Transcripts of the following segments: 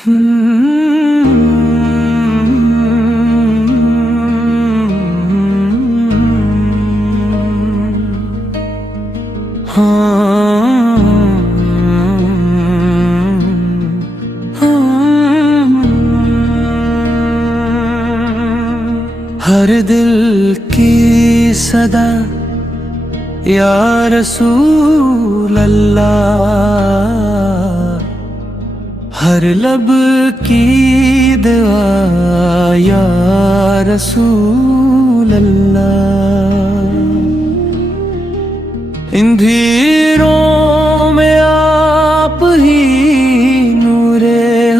ہر دل کی صدا یا رسول اللہ، ہر لب کی دعا یا رسول اللہ، اندھیروں میں آپ ہی نور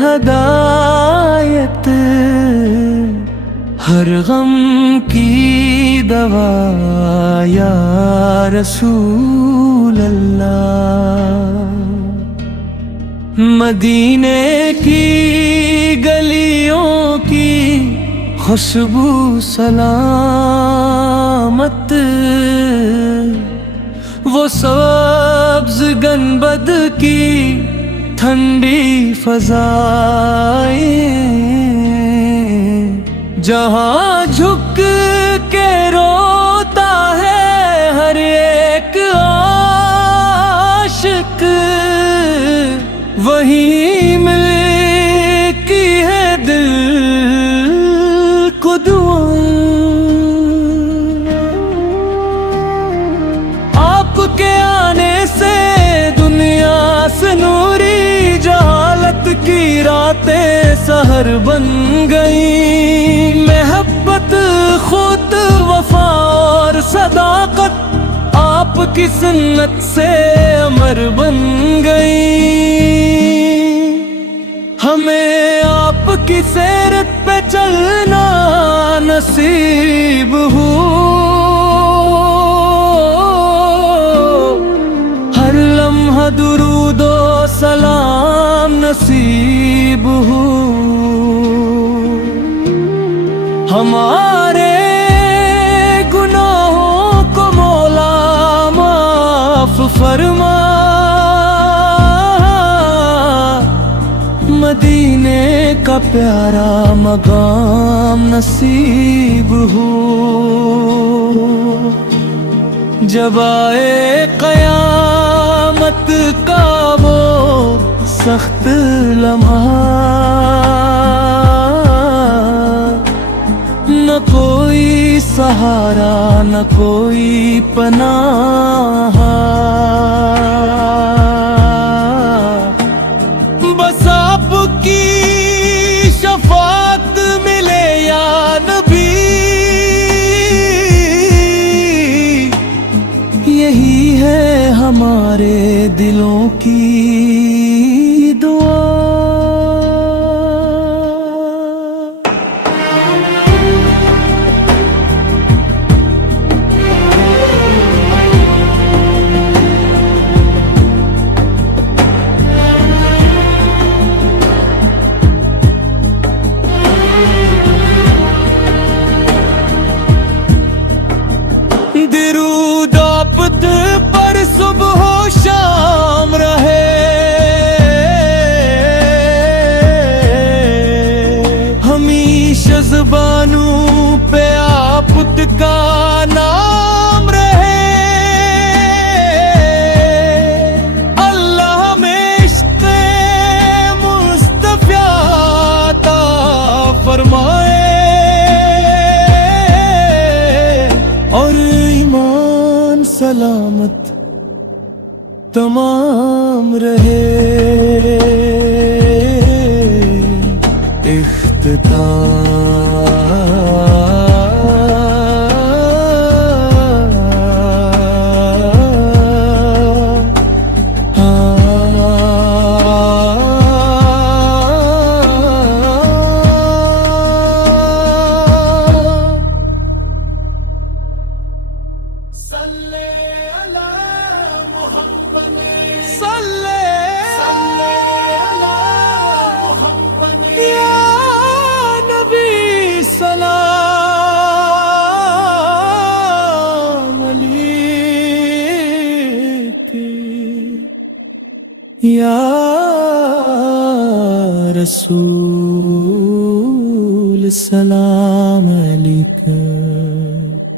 ہدایت، ہر غم کی دوا یا رسول اللہ، مدینے کی گلیوں کی خوشبو سلامت، وہ سبز گنبد کی ٹھنڈی فضائیں، جہاں جھک کے روتا ہے ہر ایک عاشق، وہیں ملتی ہے دل کو دعائیں، آپ کے آنے سے دنیا سے نوری جہالت کی راتیں سحر بن گئیں، محبت خود وفا اور صداقت آپ کی سنت سے امر بن گئی، ہمیں آپ کی سیرت پہ چلنا نصیب ہو، ہر لمحہ درود و سلام نصیب ہو، ہمارے گناہوں کو مولا معاف فرما، مدینے کا پیارا مقام نصیب ہو، جب آئے قیامت کا وہ سخت لمحہ، نہ کوئی سہارا نہ کوئی پناہ، بس آپ کی شفاعت ملے یا نبی، یہی ہے ہمارے دلوں کی دعا۔ درود آپت پر صبح و شام رہے، ہمیشہ زبانوں پہ آپت کا نام رہے، اللہ میں عشق مصطفیٰ عطا فرمائے، اور ایمان سلامت تمام رہے، یا نبی رسول سلام علیکم.